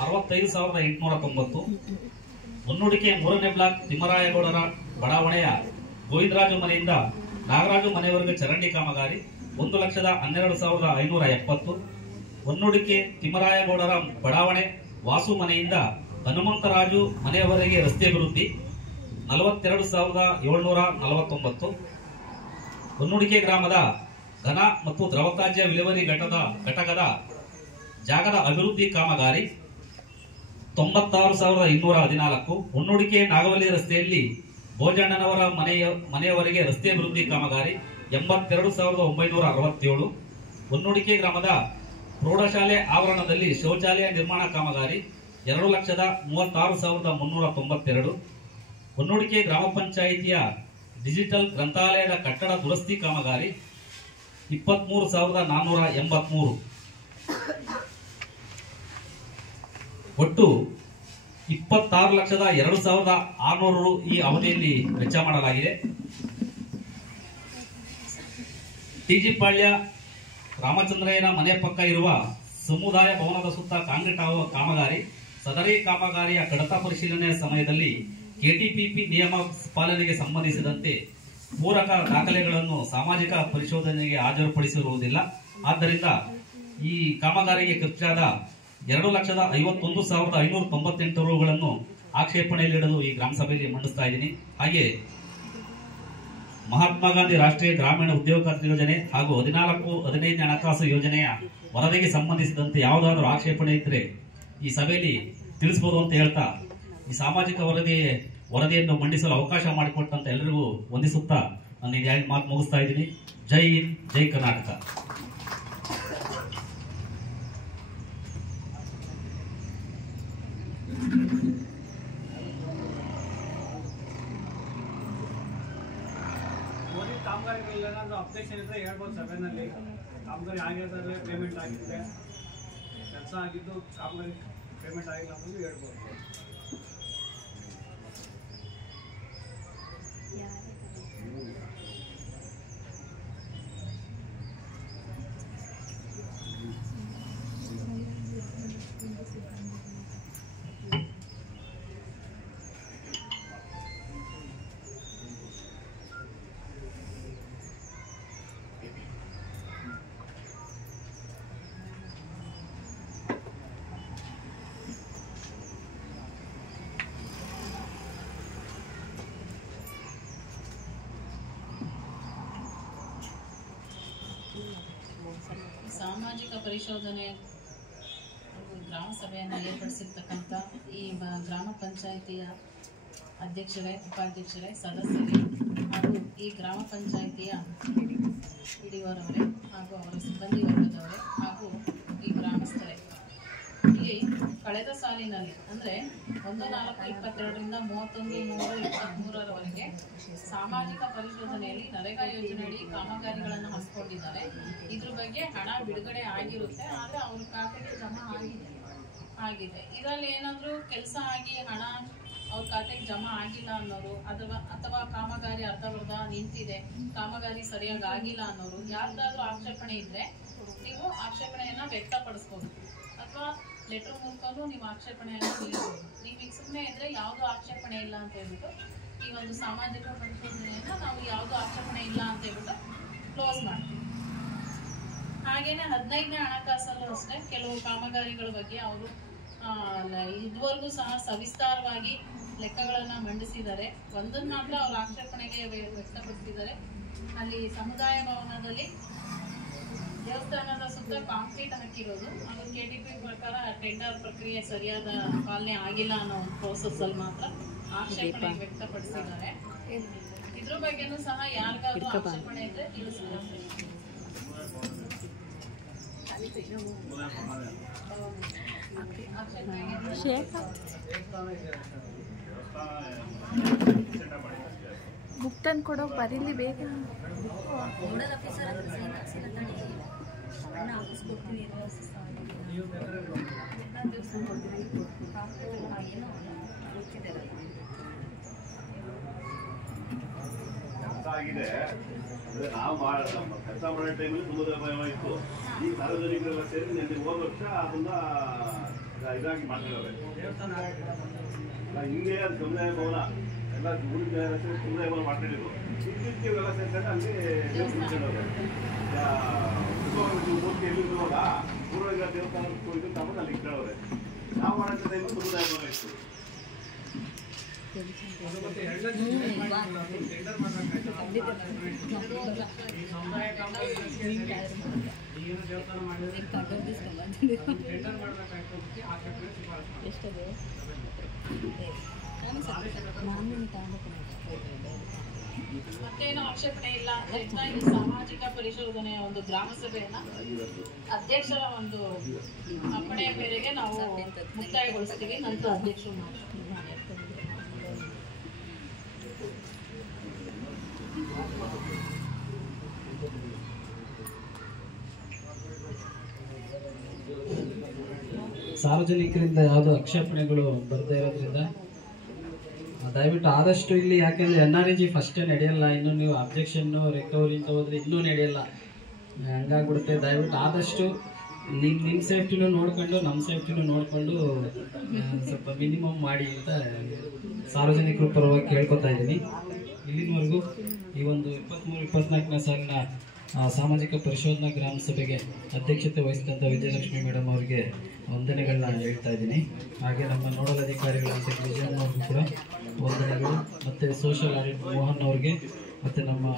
65,890. ಹೊನ್ನುಡಿಕೆ 3ನೇ ಬ್ಲಾಕ್ ತಿಮ್ಮರಾಯಗೌಡರ ಬಡಾವಣೆಯ ಗೋವಿಂದರಾಜು ಮನೆಯಿಂದ ನಾಗರಾಜು ಮನೆಯವರೆಗೆ ಚರಂಡಿ ಕಾಮಗಾರಿ. 1,12,570. ಹೊನ್ನುಡಿಕೆ ತಿಮ್ಮರಾಯಗೌಡರ ಬಡಾವಣೆ ವಾಸು ಮನೆಯಿಂದ ಹನುಮಂತರಾಜು ಮನೆಯವರೆಗೆ ರಸ್ತೆ ಅಭಿವೃದ್ಧಿ. 42,749. ಹೊನ್ನುಡಿಕೆ ಗ್ರಾಮದ ಘನ ಮತ್ತು ದ್ರವತ್ಯಾಜ್ಯ ವಿಲೇವಾರಿ ಘಟಕದ ಜಾಗದ ಅಭಿವೃದ್ಧಿ ಕಾಮಗಾರಿ 96,214. ಹೊನ್ನೂಡಿಕೆ ನಾಗವಲ್ಲಿ ರಸ್ತೆಯಲ್ಲಿ ಭೋಜಣ್ಣನವರ ಮನೆಯವರೆಗೆ ರಸ್ತೆ ಅಭಿವೃದ್ಧಿ ಕಾಮಗಾರಿ 82,967. ಹೊನ್ನೂಡಿಕೆ ಗ್ರಾಮದ ಪ್ರೌಢಶಾಲೆ ಆವರಣದಲ್ಲಿ ಶೌಚಾಲಯ ನಿರ್ಮಾಣ ಕಾಮಗಾರಿ 2,36,392. ಹೊನ್ನೂಡಿಕೆ ಗ್ರಾಮ ಪಂಚಾಯಿತಿಯ ಡಿಜಿಟಲ್ ಗ್ರಂಥಾಲಯದ ಕಟ್ಟಡ ದುರಸ್ತಿ ಕಾಮಗಾರಿ 23,483. ಒಟ್ಟು 26,02,600 ರು ಈ ಅವಧಿಯಲ್ಲಿ ವೆಚ್ಚ ಮಾಡಲಾಗಿದೆ. ಟಿಜಿಪಾಳ್ಯ ರಾಮಚಂದ್ರಯ್ಯನ ಮನೆ ಪಕ್ಕ ಇರುವ ಸಮುದಾಯ ಭವನದ ಸುತ್ತ ಕಾಂಕ್ರೀಟ್ ಆಗುವ ಕಾಮಗಾರಿ. ಸದರಿ ಕಾಮಗಾರಿಯ ಕಡತ ಪರಿಶೀಲನೆಯ ಸಮಯದಲ್ಲಿ ಕೆಟಿಪಿಪಿ ನಿಯಮ ಪಾಲನೆಗೆ ಸಂಬಂಧಿಸಿದಂತೆ ಪೂರಕ ದಾಖಲೆಗಳನ್ನು ಸಾಮಾಜಿಕ ಪರಿಶೋಧನೆಗೆ ಹಾಜರುಪಡಿಸಿರುವುದಿಲ್ಲ. ಆದ್ದರಿಂದ ಈ ಕಾಮಗಾರಿಗೆ ಖರ್ಚಾದ 2,51,598 ರುಗಳನ್ನು ಆಕ್ಷೇಪಣೆಯಲ್ಲಿಡಲು ಈ ಗ್ರಾಮ ಸಭೆಯಲ್ಲಿ ಮಂಡಿಸ್ತಾ ಇದ್ದೀನಿ. ಹಾಗೆ ಮಹಾತ್ಮ ಗಾಂಧಿ ರಾಷ್ಟ್ರೀಯ ಗ್ರಾಮೀಣ ಉದ್ಯೋಗ ಖಾತ್ರಿ ಯೋಜನೆ ಹಾಗೂ 14-15 ಹಣಕಾಸು ಯೋಜನೆಯ ವರದಿಗೆ ಸಂಬಂಧಿಸಿದಂತೆ ಯಾವುದಾದ್ರೂ ಆಕ್ಷೇಪಣೆ ಇದ್ರೆ ಈ ಸಭೆಯಲ್ಲಿ ತಿಳಿಸಬಹುದು ಅಂತ ಹೇಳ್ತಾ ಈ ಸಾಮಾಜಿಕ ವರದಿಯನ್ನು ಮಂಡಿಸಲು ಅವಕಾಶ ಮಾಡಿಕೊಟ್ಟಂತ ಎಲ್ಲರಿಗೂ ವಂದಿಸುತ್ತಾ ನಾನು ಈ ಮಾತು ಮುಗಿಸ್ತಾ ಇದ್ದೀನಿ. ಜೈ ಹಿಂದ್, ಜೈ ಕರ್ನಾಟಕ. ಕಾಮಗಾರಿಗಳೇನಾದ್ರೂ ಅಪ್ಡೇಷನ್ ಇದ್ರೆ ಹೇಳ್ಬೋದು ಸಭೆಯಲ್ಲಿ. ಕಾಮಗಾರಿ ಆಗಿದ್ರೆ ಪೇಮೆಂಟ್ ಆಗಿದ್ರೆ, ಕೆಲಸ ಆಗಿದ್ದು ಕಾಮಗಾರಿ ಪೇಮೆಂಟ್ ಆಗಿಲ್ಲ ಅನ್ನೋದು ಹೇಳ್ಬೋದು. ಸಾಮಾಜಿಕ ಪರಿಶೋಧನೆ ಗ್ರಾಮ ಸಭೆಯನ್ನು ಏರ್ಪಡಿಸಿರ್ತಕ್ಕಂಥ ಈ ಗ್ರಾಮ ಪಂಚಾಯಿತಿಯ ಅಧ್ಯಕ್ಷರೇ, ಉಪಾಧ್ಯಕ್ಷರೇ, ಸದಸ್ಯರೇ ಹಾಗೂ ಈ ಗ್ರಾಮ ಪಂಚಾಯಿತಿಯ ಹಿಡಿಯುವವರವರೇ ಹಾಗೂ ಅವರ ಸಿಬ್ಬಂದಿ ವರ್ಗದವರೇ ಹಾಗೂ ಈ ಗ್ರಾಮಸ್ಥರೇ, ಇಲ್ಲಿ ಕಳೆದ ಸಾಲಿನಲ್ಲಿ ಅಂದರೆ 1/4/22ರಿಂದ 31/3/23ರವರೆಗೆ ಸಾಮಾಜಿಕ ಪರಿಶೋಧನೆಯಲ್ಲಿ ನರೇಗಾ ಯೋಜನೆಯಡಿ ಕಾಮಗಾರಿಗಳನ್ನು ಹಮ್ಮಿಕೊಂಡಿದ್ದಾರೆ. ಇದ್ರ ಬಗ್ಗೆ ಹಣ ಬಿಡುಗಡೆ ಆಗಿರುತ್ತೆ, ಆದರೆ ಅವ್ರ ಖಾತೆಗೆ ಜಮಾ ಆಗಿದೆ. ಇದರಲ್ಲಿ ಏನಾದರೂ ಕೆಲಸ ಆಗಿ ಹಣ ಅವ್ರ ಖಾತೆಗೆ ಜಮಾ ಆಗಿಲ್ಲ ಅನ್ನೋರು ಅಥವಾ ಕಾಮಗಾರಿ ಅರ್ಧಬರ್ಧ ನಿಂತಿದೆ, ಕಾಮಗಾರಿ ಸರಿಯಾಗಿ ಆಗಿಲ್ಲ ಅನ್ನೋರು ಯಾರ್ದಾದ್ರೂ ಆಕ್ಷೇಪಣೆ ಇದ್ರೆ ನೀವು ಆಕ್ಷೇಪಣೆಯನ್ನ ವ್ಯಕ್ತಪಡಿಸ್ಬೋದು ಅಥವಾ ಲೆಟರ್ ಮೂಲಕನೂ ನೀವು ಆಕ್ಷೇಪಣೆಯನ್ನು ತಿಳಿಸ್ಬೋದು. ನೀವು ಈಗ ಸುಮ್ಮನೆ ಇದ್ರೆ ಯಾವುದು ಆಕ್ಷೇಪಣೆ ಇಲ್ಲ ಅಂತ ಹೇಳ್ಬಿಟ್ಟು ಈ ಒಂದು ಸಾಮಾಜಿಕ ಪರಿಶೋಧನೆಯನ್ನ ನಾವು ಯಾವುದು ಆಕ್ಷೇಪಣೆ ಇಲ್ಲ ಅಂತ ಹೇಳ್ಬಿಟ್ಟು ಕ್ಲೋಸ್ ಮಾಡ್ತೀವಿ. ಹಾಗೇನೆ 15ನೇ ಹಣಕಾಸಲ್ಲೂ ಅಷ್ಟೇ ಕೆಲವು ಕಾಮಗಾರಿಗಳ ಬಗ್ಗೆ ಅವರು ಇದುವರೆಗೂ ಸಹ ಸವಿಸ್ತಾರವಾಗಿ ಲೆಕ್ಕಗಳನ್ನ ಮಂಡಿಸಿದ್ದಾರೆ. ಒಂದನ್ನು ಮಾತ್ರ ಅವ್ರ ಆಕ್ಷೇಪಣೆಗೆ ವ್ಯಕ್ತಪಡಿಸಿದ್ದಾರೆ. ಅಲ್ಲಿ ಸಮುದಾಯ ಭವನದಲ್ಲಿ ದೇವಸ್ಥಾನದ ಸುತ್ತ ಕಾಂಕ್ರೀಟ್ ಹಾಕಿರೋದು, ಅದು ಕೆಟಿಪಿ ಪ್ರಕಾರ ಟೆಂಡರ್ ಪ್ರಕ್ರಿಯೆ ಸರಿಯಾದ ಪಾಲನೆ ಆಗಿಲ್ಲ ಅನ್ನೋ ಒಂದು ಪ್ರೋಸೆಸ್ ಅಲ್ಲಿ ಮಾತ್ರ ಆಕ್ಷೇಪಣೆ ವ್ಯಕ್ತಪಡಿಸಿದ್ದಾರೆ. ಇದ್ರ ಬಗ್ಗೆನೂ ಸಹ ಯಾರಿಗಾದ್ರೂ ಆಕ್ಷೇಪಣೆ ಇದ್ರೆ ತಿಳಿಸ್ಬೋದು. ಬುಕ್ ತಂದು ಕೊಡೋ ಬರೀಲಿ ಬೇಗ. ನೋಡಲ್ ಆಫೀಸರ್ ಹತ್ರ ಸೈನ್ ಹಾಕ್ಸಿಲ್ಲ ತಡಿ, ಅಣ್ಣ ಹಾಕಿಸ್ಕೊಡ್ತೀವಿ ಏನೋ ಆಗಿದೆ. ಅಂದ್ರೆ ನಾವು ಕೆಲಸ ಮಾಡೋ ಟೈಮಲ್ಲಿ ತುಂಬಾ ಭಯ ಇತ್ತು. ಈ ಸಾರ್ವಜನಿಕರೆಲ್ಲ ಸೇರಿ ನಿನ್ನೆ ಹೋದ ವರ್ಷ ಅದನ್ನ ಇದಾಗಿ ಮಾಡ್ತಿದ್ದಾರೆ. ಹಿಂಗೆ ಅದು ಸಮುದಾಯ ಭವನ ಎಲ್ಲ ಊರಿನ ಸೇರಿ ಸಮುದಾಯ ಭವನ ಮಾಡ್ಕೊಂಡಿದ್ರು. ಇತ್ತೀಚೆಗೆ ಇವೆಲ್ಲ ಸೇರ್ಕೊಂಡು ಅಲ್ಲಿ ಮೂರ್ತಿ ಎಲ್ಲಿರುವಾಗ ಪೂರ್ವಜ ದೇವಸ್ಥಾನ ತಗೊಂಡು ಅಲ್ಲಿ ಇಟ್ಟವ್ರೆ. ನಾವು ಮಾಡೋ ಟೈಮಲ್ಲಿ ಸಮುದಾಯ ಭವನ ಇತ್ತು. ಅದು ಮತ್ತೆ ಎರಡನೇ ಟೆಂಡರ್ ಮಾಡಬೇಕಾಯ್ತು. ಈ ಸಮುದಾಯ ಕಾಮಗಾರಿಗಳಿಗೆ ಏನು ದೇವಸ್ಥಾನ ಮಾಡಿದ್ರೆ ಟೆಂಡರ್ ಮಾಡಬೇಕಾಯ್ತು. ಆ ಕಟ್ಟಡ ಶಿಫಾರಸು ಮತ್ತೇನು ಆಕ್ಷೇಪಣೆ ಇಲ್ಲ ಅಂತ ಈ ಸಾಮಾಜಿಕ ಪರಿಶೋಧನೆಯ ಒಂದು ಗ್ರಾಮ ಸಭೆಯನ್ನ ಅಧ್ಯಕ್ಷರ ಒಂದು ಅಪ್ಪಣೆಯ ಮೇರೆಗೆ ನಾವು ಮುಕ್ತಾಯಗೊಳಿಸ್ತೀವಿ. ನಂತರ ಅಧ್ಯಕ್ಷರು ಸಾರ್ವಜನಿಕರಿಂದ ಯಾವುದೋ ಆಕ್ಷೇಪಣೆಗಳು ಬರದೇ ಇರೋದ್ರಿಂದ ದಯವಿಟ್ಟು ಆದಷ್ಟು ಇಲ್ಲಿ, ಯಾಕೆಂದರೆ NREG ಫಸ್ಟೇ ನಡೆಯಲ್ಲ, ಇನ್ನು ನೀವು ಅಬ್ಜೆಕ್ಷನ್ನು ರಿಕವರಿ ಅಂತ ಹೋದ್ರೆ ಇನ್ನೂ ನಡೆಯಲ್ಲ, ಹಂಗಾಗ್ಬಿಡುತ್ತೆ. ದಯವಿಟ್ಟು ಆದಷ್ಟು ನಿಮ್ಮ ಸೇಫ್ಟಿನೂ ನೋಡ್ಕೊಂಡು ನಮ್ಮ ಸೇಫ್ಟಿನೂ ನೋಡಿಕೊಂಡು ಸ್ವಲ್ಪ ಮಿನಿಮಮ್ ಮಾಡಿ ಅಂತ ಸಾರ್ವಜನಿಕರ ಪರವಾಗಿ ಕೇಳ್ಕೊತಾ ಇದ್ದೀನಿ. ಇಲ್ಲಿನವರೆಗೂ ಈ ಒಂದು 23-24ನೇ ಸಾಲಿನ ಸಾಮಾಜಿಕ ಪರಿಶೋಧನಾ ಗ್ರಾಮ ಸಭೆಗೆ ಅಧ್ಯಕ್ಷತೆ ವಹಿಸಿದಂಥ ವಿಜಯಲಕ್ಷ್ಮಿ ಮೇಡಮ್ ಅವರಿಗೆ ವಂದನೆಗಳನ್ನ ಹೇಳ್ತಾ ಇದ್ದೀನಿ. ಹಾಗೆ ನಮ್ಮ ನೋಡಲ್ ಅಧಿಕಾರಿಗಳಂತ ವಿಜಯಮ್ಮ ಅವ್ರಿಗೂ ಕೂಡ ವಂದನೆಗಳು, ಮತ್ತು ಸೋಷಿಯಲ್ ಆಡಿಟ್ ಮೋಹನ್ ಅವ್ರಿಗೆ, ಮತ್ತು ನಮ್ಮ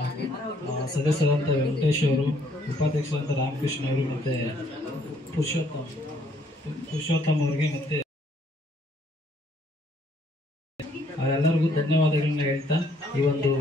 ಸದಸ್ಯರಾದಂಥ ವೆಂಕಟೇಶ್ ಅವರು, ಉಪಾಧ್ಯಕ್ಷರಾದಂಥ ರಾಮಕೃಷ್ಣ ಅವರು, ಮತ್ತು ಪುರುಷೋತ್ತಮ್ ಅವ್ರಿಗೆ, ಮತ್ತು ಅವರೆಲ್ಲರಿಗೂ ಧನ್ಯವಾದಗಳನ್ನ ಹೇಳ್ತಾ ಈ ಒಂದು